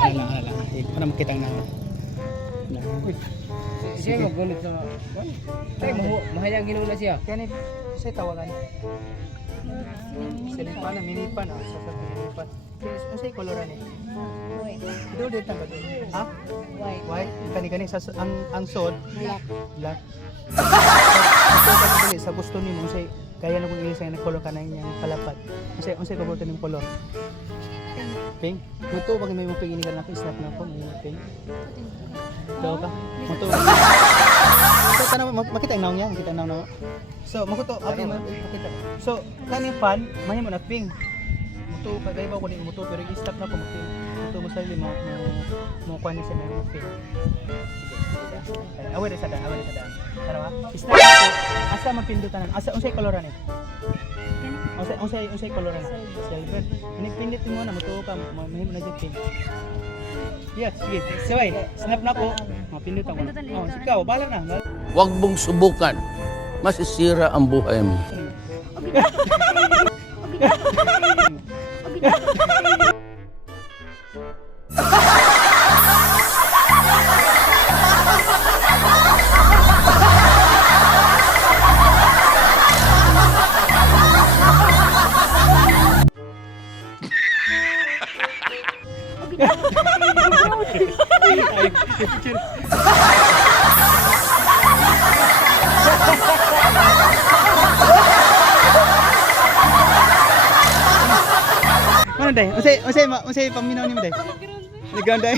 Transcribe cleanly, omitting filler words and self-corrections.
Ala. Para makita na. Uy. Siya magunit sa Tay mahayang ginuna siya. Kani say tawagan. Silipan na minipan sa minipan. Say koloran ni. Do dito ba? Ha? White. Kani sa ang sod black. Sa gusto nimo say kaya na kung isa na color kanay niyang palapad. Unsay paborito ning color? Pink. Muto pag may pink ini kana snap na ako may pink. Daw ka. Muto. So kana makita ang naong niya, makita ang naong. So makuto abi man makita. So kani fan mahimo na pink. Muto kagay ba ko ni muto pero i-stop na ko mo pink. Muto mo sa limo mo kuan ni sa may pink. Away sa daan. Tara ba? Stop ko. Asa mapindutan? Asa unsay koloran ni? Unsay koloran? Silver. Pinipindit mo na mutuo ka, mahimo na pink. Yes, sige. Sabay, snap na ko. Mapindutan ko. Oh, ikaw, bala na. Huwag mong subukan. Masisira ang buhay mo. Mana day? Unsay paminaw nimo day? Naganda.